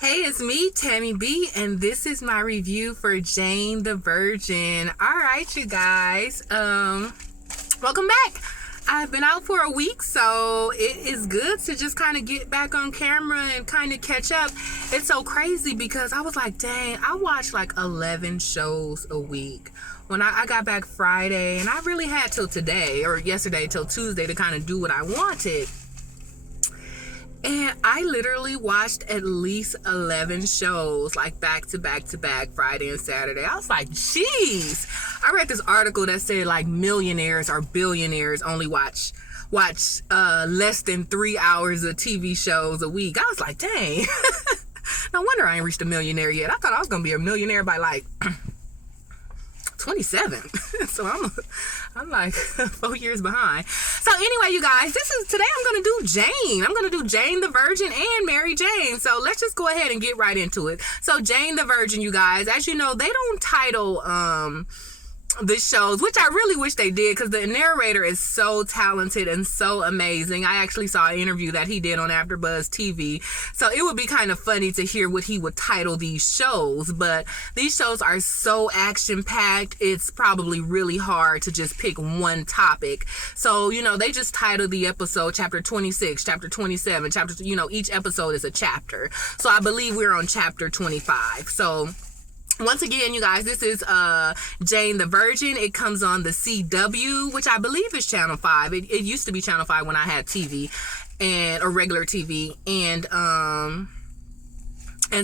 Hey, it's me, Tammy B, and this is my review for Jane the Virgin. All right, you guys. Welcome back. I've been out for a week, so it is good to just kind of get back on camera and kind of catch up. It's so crazy because I was like, dang, I watch like 11 shows a week. When I got back Friday, and I really had till today, or yesterday till Tuesday, to kind of do what I wanted. And I literally watched at least 11 shows, like back to back to back, Friday and Saturday. I was like, jeez. I read this article that said like millionaires or billionaires only watch less than 3 hours of TV shows a week. I was like, dang. No wonder I ain't reached a millionaire yet. I thought I was going to be a millionaire by like 27. So I'm like 4 years behind. So anyway, you guys, today I'm going to do Jane. I'm going to do Jane the Virgin and Mary Jane. So let's just go ahead and get right into it. So Jane the Virgin, you guys, as you know, they don't title the shows, which I really wish they did, because the narrator is so talented and so amazing. I actually saw an interview that he did on AfterBuzz TV, so it would be kind of funny to hear what he would title these shows. But these shows are so action-packed, it's probably really hard to just pick one topic. So, they just title the episode Chapter 26, Chapter 27, each episode is a chapter. So I believe we're on Chapter 25. So once again, you guys, this is Jane the Virgin. It comes on the CW, which I believe is Channel 5. It used to be Channel 5 when I had TV or regular TV. And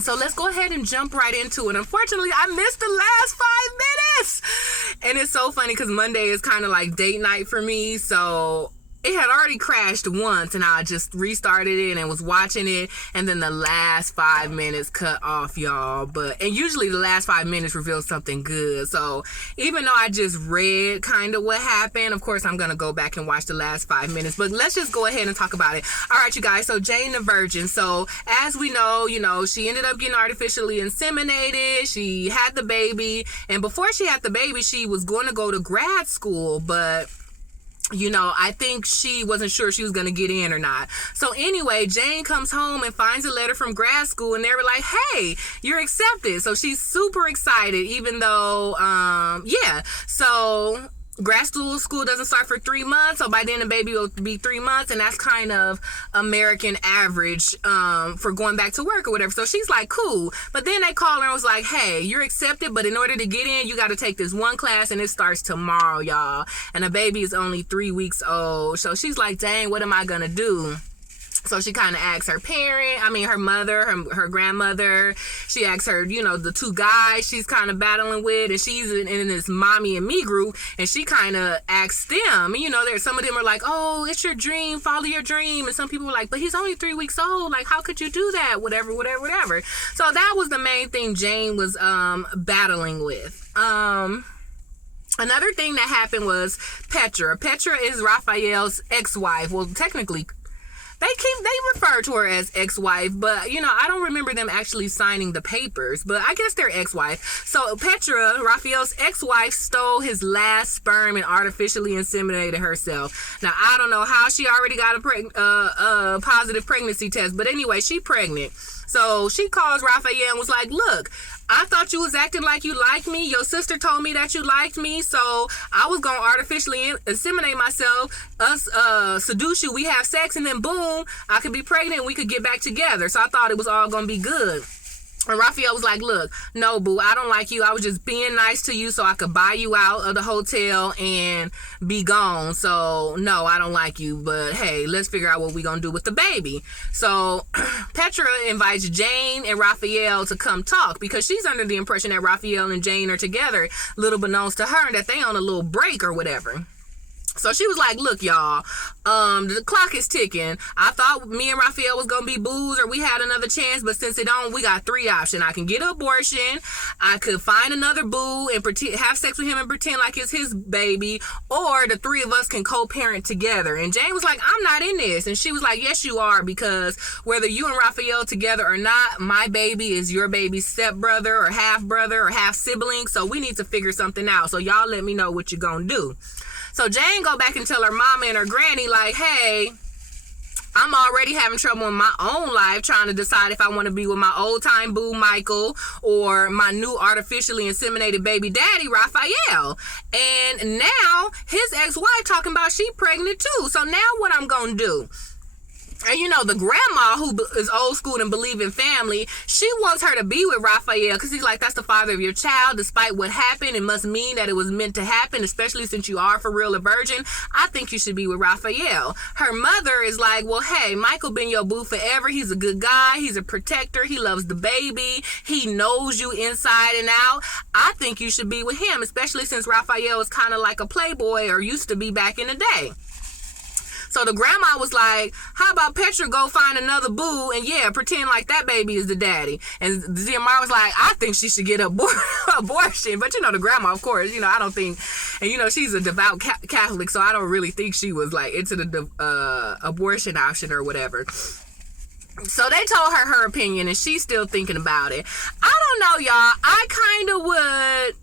so let's go ahead and jump right into it. Unfortunately, I missed the last 5 minutes. And it's so funny because Monday is kind of like date night for me. So it had already crashed once, and I just restarted it and was watching it, and then the last 5 minutes cut off, y'all. And usually the last 5 minutes reveals something good. So even though I just read kind of what happened, of course I'm gonna go back and watch the last 5 minutes. But let's just go ahead and talk about it. All right, you guys. So Jane the Virgin. So as we know, she ended up getting artificially inseminated. She had the baby, and before she had the baby, she was going to go to grad school, but I think she wasn't sure she was going to get in or not. So anyway, Jane comes home and finds a letter from grad school, and they were like, hey, you're accepted. So she's super excited, even though, So grad school doesn't start for 3 months. So by then the baby will be 3 months, and that's kind of American average for going back to work or whatever. So she's like, cool. But then they call her and was like, hey, you're accepted, but in order to get in, you got to take this one class, and it starts tomorrow, y'all. And the baby is only 3 weeks old. So she's like, dang, what am I gonna do? So she kind of asks her mother, her grandmother. She asks her, the two guys she's kind of battling with, and she's in this mommy and me group, and she kind of asks them. There's some of them are like, oh, it's your dream, follow your dream. And some people were like, but he's only 3 weeks old. Like, how could you do that? Whatever. So that was the main thing Jane was battling with. Another thing that happened was Petra. Petra is Raphael's ex-wife. Well, technically, they refer to her as ex-wife, but I don't remember them actually signing the papers, but I guess they're ex-wife. So Petra, Raphael's ex-wife, stole his last sperm and artificially inseminated herself. Now I don't know how she already got a positive pregnancy test, but anyway, she pregnant. So she calls Raphael and was like, look, I thought you was acting like you liked me. Your sister told me that you liked me, so I was going to artificially inseminate myself, seduce you, we have sex, and then boom, I could be pregnant and we could get back together. So I thought it was all going to be good. And Raphael was like, look, no, boo, I don't like you. I was just being nice to you so I could buy you out of the hotel and be gone. So, no, I don't like you. But, hey, let's figure out what we're going to do with the baby. So, Petra invites Jane and Raphael to come talk because she's under the impression that Raphael and Jane are together. Little beknownst to her, and that they on a little break or whatever. So she was like, look, y'all, the clock is ticking. I thought me and Raphael was going to be booze or we had another chance, but since it don't, we got 3 options. I can get an abortion, I could find another boo and have sex with him and pretend like it's his baby, or the 3 of us can co-parent together. And Jane was like, I'm not in this. And she was like, yes, you are, because whether you and Raphael together or not, my baby is your baby's stepbrother or half-brother or half-sibling, so we need to figure something out. So y'all let me know what you're going to do. So Jane go back and tell her mama and her granny, like, hey, I'm already having trouble in my own life trying to decide if I want to be with my old time boo Michael or my new artificially inseminated baby daddy Raphael. And now his ex-wife talking about she pregnant too. So now what I'm gonna do? And you know, the grandma who is old school and believe in family, she wants her to be with Raphael because he's like, that's the father of your child. Despite what happened, it must mean that it was meant to happen, especially since you are for real a virgin. I think you should be with Raphael. Her mother is like, well, hey, Michael been your boo forever. He's a good guy. He's a protector. He loves the baby. He knows you inside and out. I think you should be with him, especially since Raphael is kind of like a playboy or used to be back in the day. So the grandma was like, how about Petra go find another boo and yeah, pretend like that baby is the daddy. And Xiomara was like, I think she should get abortion. But you know, the grandma, of course, you know, I don't think, and you know, she's a devout Catholic, so I don't really think she was like into the abortion option or whatever. So they told her opinion and she's still thinking about it. I don't know, y'all. I kind of would.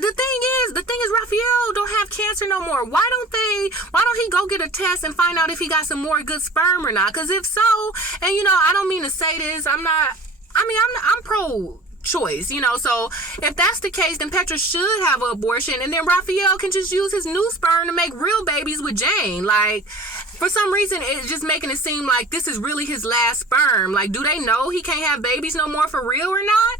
The thing is Raphael don't have cancer no more. Why don't he go get a test and find out if he got some more good sperm or not? Because if so, and you know, I don't mean to say this, I'm pro choice, you know, so if that's the case, then Petra should have an abortion and then Raphael can just use his new sperm to make real babies with Jane. Like, for some reason, it's just making it seem like this is really his last sperm. Like, do they know he can't have babies no more for real or not?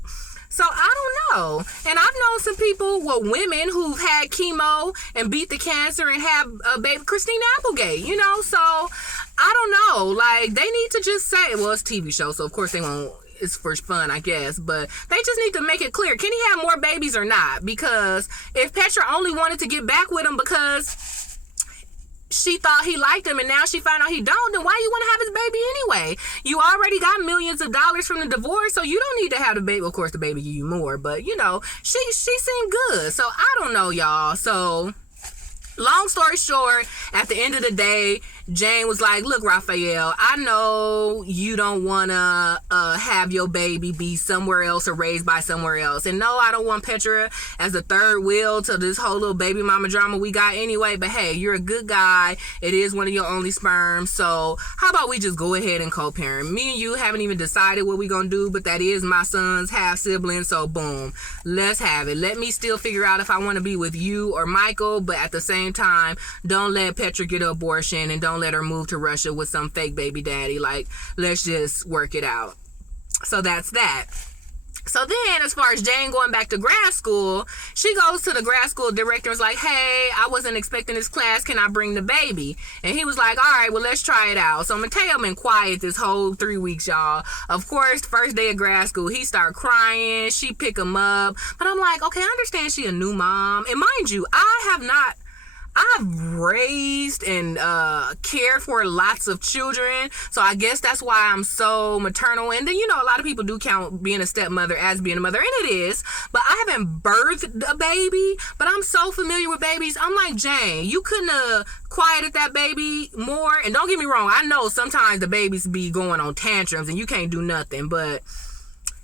So I don't know. And I've known some people, well, women who've had chemo and beat the cancer and have a baby, Christina Applegate, you know, so I don't know. Like, they need to just say, well, it's a TV show, so of course they won't, it's for fun, I guess, but they just need to make it clear, can he have more babies or not? Because if Petra only wanted to get back with him because she thought he liked him and now she found out he don't, then why you want to have his baby anyway? You already got millions of dollars from the divorce, so you don't need to have the baby. Of course, the baby give you more, but you know, she seemed good. So I don't know, y'all. So long story short, at the end of the day, Jane was like, look, Raphael, I know you don't want to have your baby be somewhere else or raised by somewhere else. And no, I don't want Petra as a third wheel to this whole little baby mama drama we got anyway. But hey, you're a good guy. It is one of your only sperms. So how about we just go ahead and co-parent? Me and you haven't even decided what we're going to do, but that is my son's half sibling. So boom, let's have it. Let me still figure out if I want to be with you or Michael. But at the same time, don't let Petra get an abortion and don't let her move to Russia with some fake baby daddy. Like, let's just work it out. So that's that. So then, as far as Jane going back to grad school, she goes to the grad school director and is like, hey, I wasn't expecting this class. Can I bring the baby? And he was like, all right, well, let's try it out. So Mateo been quiet this whole 3 weeks, y'all. Of course, first day of grad school, he start crying. She pick him up. But I'm like, okay, I understand she a new mom. And mind you, I've raised and cared for lots of children, so I guess that's why I'm so maternal. And then, you know, a lot of people do count being a stepmother as being a mother, and it is, but I haven't birthed a baby, but I'm so familiar with babies. I'm like, Jane, you couldn't have quieted that baby more. And don't get me wrong, I know sometimes the babies be going on tantrums and you can't do nothing, but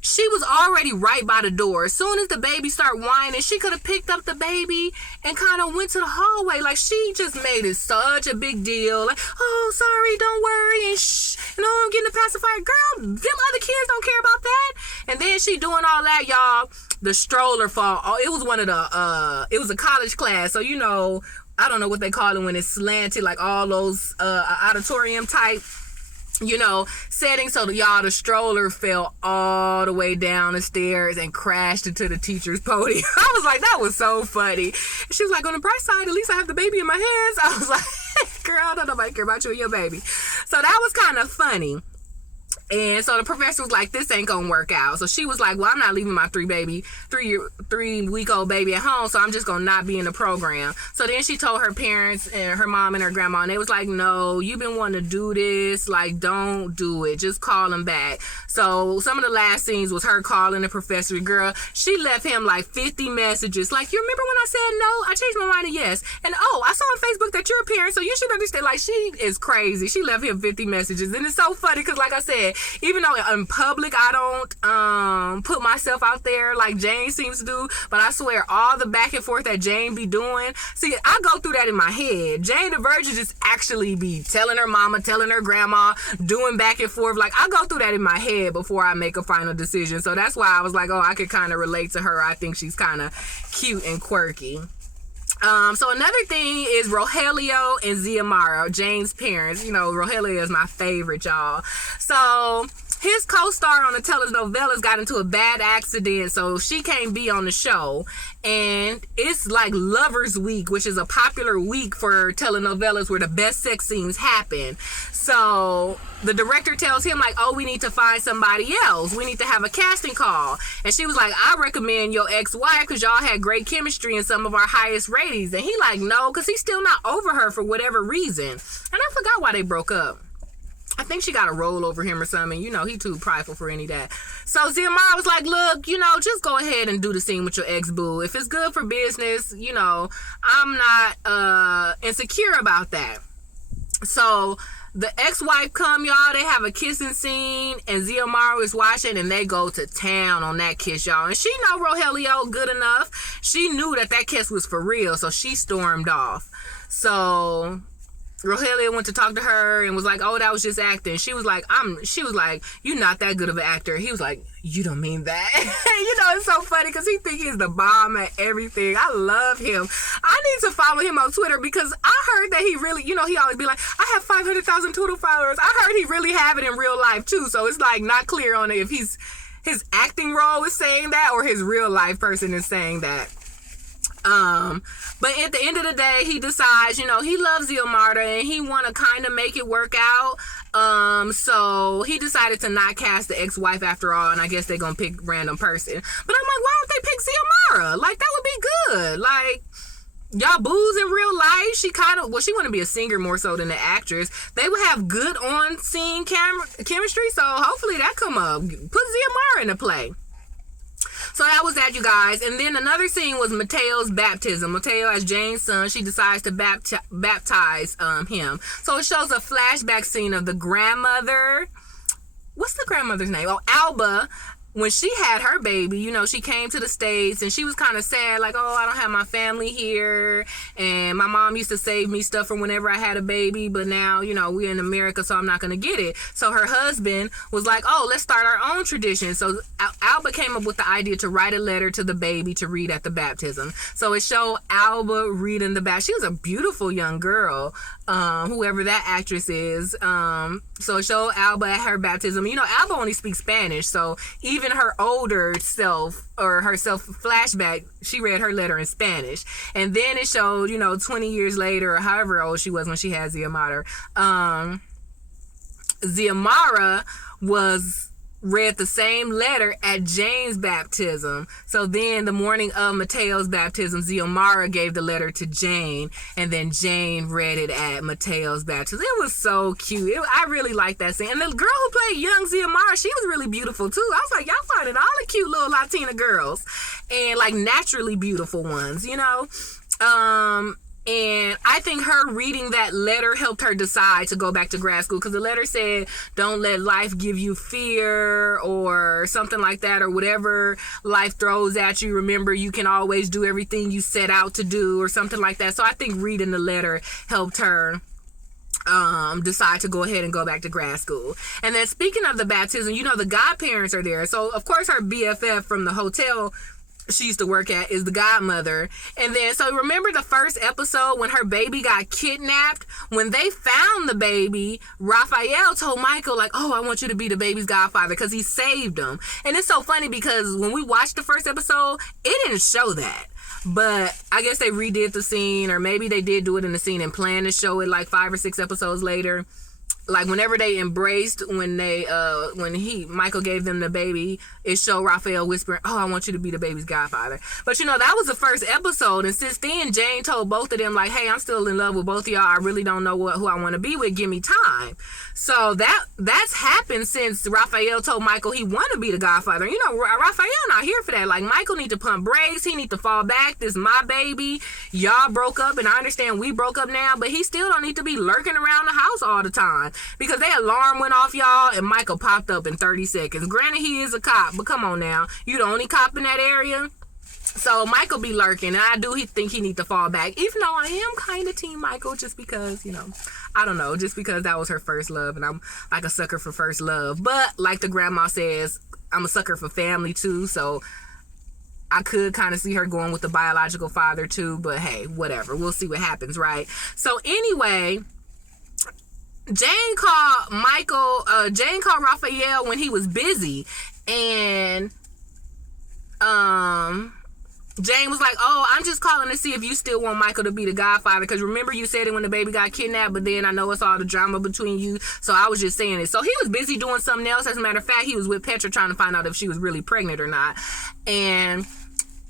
she was already right by the door. As soon as the baby started whining, she could have picked up the baby and kind of went to the hallway. Like, she just made it such a big deal. Like, oh, sorry, don't worry, and shh, you know, I'm getting a pacifier. Girl, them other kids don't care about that. And then she doing all that, y'all. The stroller fall. Oh, it was one of the, it was a college class. So, you know, I don't know what they call it when it's slanted, like all those auditorium type, you know, setting. So the stroller fell all the way down the stairs and crashed into the teacher's podium. I was like, that was so funny. She was like, on the bright side, at least I have the baby in my hands. I was like, girl, don't nobody care about you and your baby. So that was kind of funny. And so the professor was like, this ain't gonna work out. So she was like, well, I'm not leaving my 3-week-old baby at home, so I'm just gonna not be in the program. So then she told her parents and her mom and her grandma, and they was like, no, you've been wanting to do this, like, don't do it, just call him back. So some of the last scenes was her calling the professor. Girl, she left him like 50 messages, like, you remember when I said no? I changed my mind to yes. And oh, I saw on Facebook that you're a parent, so you should understand. Like, she is crazy. She left him 50 messages, and it's so funny because, like I said, like, even though in public I don't put myself out there like Jane seems to do, but I swear all the back and forth that Jane be doing, see, I go through that in my head. Jane the Virgin just actually be telling her mama, telling her grandma, doing back and forth. Like, I go through that in my head before I make a final decision. So that's why I was like, oh, I could kind of relate to her. I think she's kind of cute and quirky. So another thing is Rogelio and Xiomara, Jane's parents. You know, Rogelio is my favorite, y'all. So his co-star on the telenovelas got into a bad accident, so she can't be on the show. And it's like Lovers Week, which is a popular week for telenovelas where the best sex scenes happen. So the director tells him, like, oh, we need to find somebody else. We need to have a casting call. And she was like, I recommend your ex-wife because y'all had great chemistry and some of our highest ratings. And he like, no, because he's still not over her for whatever reason. And I forgot why they broke up. I think she got a roll over him or something. You know, he too prideful for any of that. So Xiomara was like, look, you know, just go ahead and do the scene with your ex-boo. If it's good for business, you know, I'm not insecure about that. So the ex-wife come, y'all. They have a kissing scene, and Xiomara is watching, and they go to town on that kiss, y'all. And she know Rogelio good enough. She knew that kiss was for real, so she stormed off. So Rogelio went to talk to her and was like, oh, that was just acting. She was like, you're not that good of an actor. He was like, you don't mean that. You know, it's so funny because he think he's the bomb at everything. I love him. I need to follow him on Twitter because I heard that he really, you know, he always be like, I have 500,000 Twitter followers. I heard he really have it in real life too. So it's like not clear on it if his acting role is saying that or his real life person is saying that. But at the end of the day, he decides, you know, he loves Xiomara and he want to kind of make it work out. So he decided to not cast the ex-wife after all, and I guess they're gonna pick random person. But I'm like, why don't they pick Xiomara? Like, that would be good. Like, y'all boos in real life. She want to be a singer more so than an actress. They would have good on-scene chemistry, so hopefully that come up. Put Xiomara into play. So that was that, you guys. And then another scene was Mateo's baptism. Mateo, as Jane's son, she decides to baptize him. So it shows a flashback scene of the grandmother. What's the grandmother's name? Oh, Alba. When she had her baby, you know, she came to the States and she was kind of sad, like, oh, I don't have my family here. And my mom used to save me stuff from whenever I had a baby. But now, you know, we're in America, so I'm not going to get it. So her husband was like, oh, let's start our own tradition. So Alba came up with the idea to write a letter to the baby to read at the baptism. So it showed Alba reading the baptism. She was a beautiful young girl, whoever that actress is. So it showed Alba at her baptism. You know, Alba only speaks Spanish, so even her older self or herself flashback, she read her letter in Spanish. And then it showed, you know, 20 years later or however old she was when she had Xiomara. Xiomara read the same letter at Jane's baptism. So then the morning of Mateo's baptism, Xiomara gave the letter to Jane, and then Jane read it at Mateo's baptism. It was so cute. I really liked that scene. And the girl who played young Xiomara, she was really beautiful too. I was like, y'all finding all the cute little Latina girls and like naturally beautiful ones, you know? And I think her reading that letter helped her decide to go back to grad school, because the letter said, don't let life give you fear or something like that, or whatever life throws at you. Remember, you can always do everything you set out to do, or something like that. So I think reading the letter helped her decide to go ahead and go back to grad school. And then speaking of the baptism, you know, the godparents are there. So of course her BFF from the hotel she used to work at is the godmother. And then, so remember the first episode when her baby got kidnapped? When they found the baby, Raphael told Michael, like, oh, I want you to be the baby's godfather, because he saved him. And it's so funny because when we watched the first episode, it didn't show that. But I guess they redid the scene, or maybe they did do it in the scene and plan to show it like 5 or 6 episodes later. Like whenever they embraced, when Michael gave them the baby, it showed Raphael whispering, oh, I want you to be the baby's godfather. But you know, that was the first episode, and since then Jane told both of them, like, hey, I'm still in love with both of y'all. I really don't know who I want to be with. Give me time. So that's happened since Raphael told Michael he wanted to be the godfather. You know, Raphael not here for that. Like, Michael need to pump brakes. He need to fall back. This is my baby. Y'all broke up, and I understand we broke up now, but he still don't need to be lurking around the house all the time. because their alarm went off, y'all, and Michael popped up in 30 seconds. Granted, he is a cop, but come on now. You the only cop in that area? So Michael be lurking, and I do think he need to fall back, even though I am kind of team Michael, just because, you know, I don't know, just because that was her first love, and I'm like a sucker for first love. But like the grandma says, I'm a sucker for family too, so I could kind of see her going with the biological father too, but hey, whatever. We'll see what happens, right? So anyway, Jane called Raphael when he was busy, and Jane was like, oh, I'm just calling to see if you still want Michael to be the godfather, because remember you said it when the baby got kidnapped, but then I know it's all the drama between you, so I was just saying it. So he was busy doing something else. As a matter of fact, he was with Petra trying to find out if she was really pregnant or not, and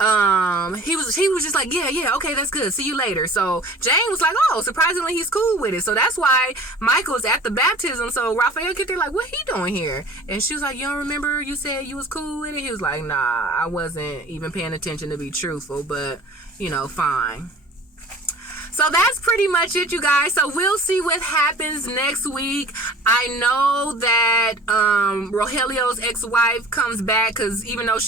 he was just like, yeah, okay, that's good, see you later. So Jane was like, oh, surprisingly he's cool with it. So that's why Michael's at the baptism. So Raphael get there like, what he doing here? And she was like, you don't remember you said you was cool with it? He was like, nah, I wasn't even paying attention, to be truthful, but you know, fine. So that's pretty much it, you guys. So we'll see what happens next week. I know that Rogelio's ex-wife comes back, because even though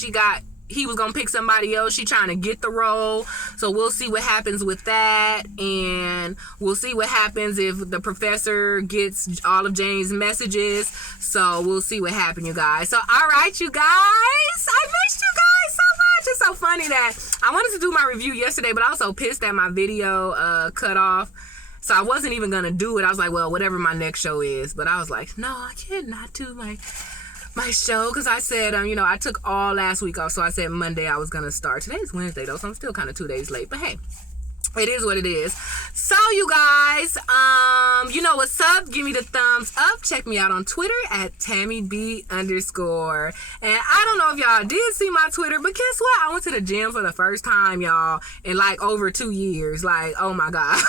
he was gonna pick somebody else, she trying to get the role. So we'll see what happens with that, and we'll see what happens if the professor gets all of Jane's messages. So we'll see what happens, you guys. So all right, you guys, I missed you guys so much. It's so funny that I wanted to do my review yesterday, but I was so pissed that my video cut off, so I wasn't even gonna do it. I was like, well, whatever my next show is. But I was like, no, I cannot do my show, because I said, I took all last week off, so I said Monday I was gonna start. Today's Wednesday though, so I'm still kind of 2 days late, but hey, it is what it is. So you guys, you know what's up? Give me the thumbs up. Check me out on Twitter at TammyB_. And I don't know if y'all did see my Twitter, but guess what? I went to the gym for the first time, y'all, in like over 2 years. Like, oh my gosh.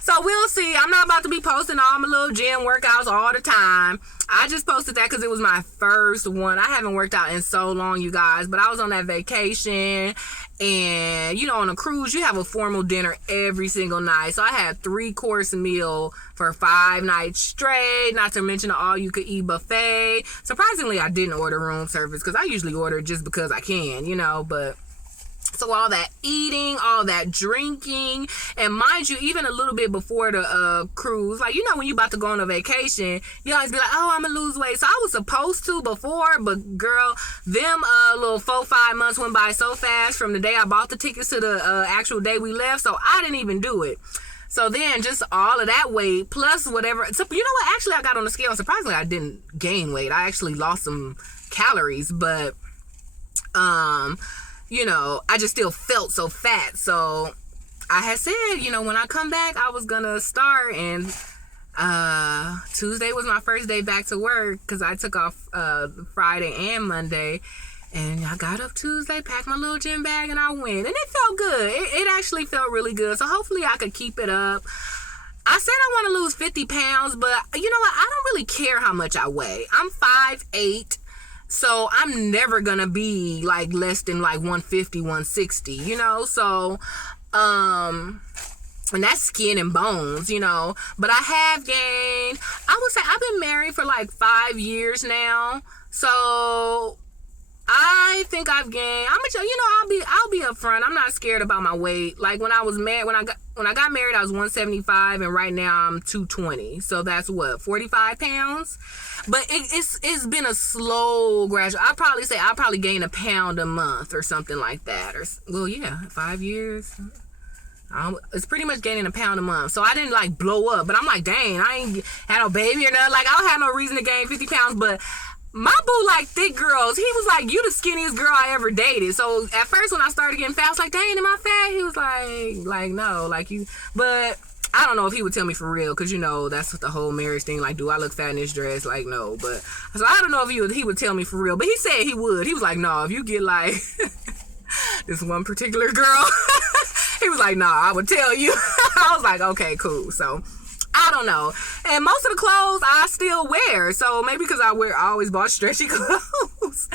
So we'll see. I'm not about to be posting all my little gym workouts all the time. I just posted that because it was my first one. I haven't worked out in so long, you guys, but I was on that vacation, and you know, on a cruise you have a formal dinner every single night. So I had 3-course meal for 5 nights straight, not to mention an all-you-could-eat buffet. Surprisingly, I didn't order room service, because I usually order just because I can, you know, but so all that eating, all that drinking, and mind you, even a little bit before the cruise, like, you know, when you about to go on a vacation, you always be like, oh, I'm gonna lose weight. So I was supposed to before, but girl, them little 4-5 months went by so fast from the day I bought the tickets to the actual day we left, so I didn't even do it. So then just all of that weight plus whatever. So you know what? Actually, I got on the scale, and surprisingly, I didn't gain weight. I actually lost some calories, but you know, I just still felt so fat. So I had said, you know, when I come back, I was gonna start, and Tuesday was my first day back to work, because I took off Friday and Monday, and I got up Tuesday, packed my little gym bag, and I went, and it felt good. It actually felt really good. So hopefully I could keep it up. I said I want to lose 50 pounds, but you know what? I don't really care how much I weigh. I'm 5'8". So I'm never gonna be like less than like 150, 160, you know? So, and that's skin and bones, you know? But I have gained, I would say I've been married for like 5 years now. So I think I've gained, I'll be upfront. I'm not scared about my weight. Like when I was married, when I got married, I was 175, and right now I'm 220. So that's what, 45 pounds? But it's been a slow gradual. I'll probably gain a pound a month or something like that. Or, well, yeah, 5 years. It's pretty much gaining a pound a month. So I didn't like blow up, but I'm like, dang, I ain't had no baby or nothing. Like, I don't have no reason to gain 50 pounds, but my boo like thick girls. He was like, you the skinniest girl I ever dated. So at first when I started getting fat, I was like, dang, am I fat? He was like, no, like you, but I don't know if he would tell me for real, because, you know, that's the whole marriage thing. Like, do I look fat in this dress? Like, no. But so I don't know if he would tell me for real. But he said he would. He was like, no, if you get like this one particular girl, he was like, nah, I would tell you. I was like, okay, cool. So I don't know. And most of the clothes I still wear. So maybe because I always bought stretchy clothes.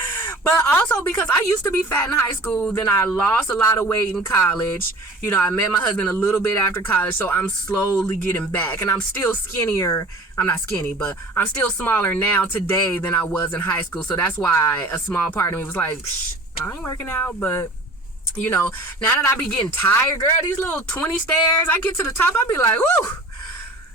But also because I used to be fat in high school, then I lost a lot of weight in college. You know, I met my husband a little bit after college, so I'm slowly getting back. And I'm still skinnier. I'm not skinny, but I'm still smaller now today than I was in high school. So that's why a small part of me was like, Psh, I ain't working out. But, you know, now that I be getting tired, girl, these little 20 stairs, I get to the top, I be like, woo.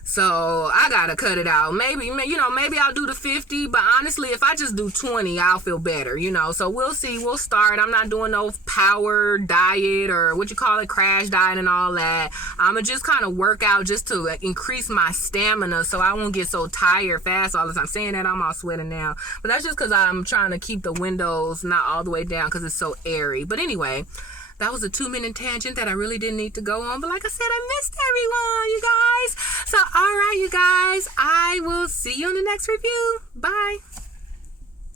So I gotta cut it out. Maybe I'll do the 50, but honestly, if I just do 20, I'll feel better, you know. So we'll see. We'll start. I'm not doing no power diet or what you call it, crash diet and all that. I'ma just kind of work out just to increase my stamina so I won't get so tired fast all the time. Saying that, I'm all sweating now. But that's just because I'm trying to keep the windows not all the way down because it's so airy. But anyway, that was a 2-minute tangent that I really didn't need to go on. But like I said, I missed everyone, you guys. So, all right, you guys. I will see you in the next review. Bye.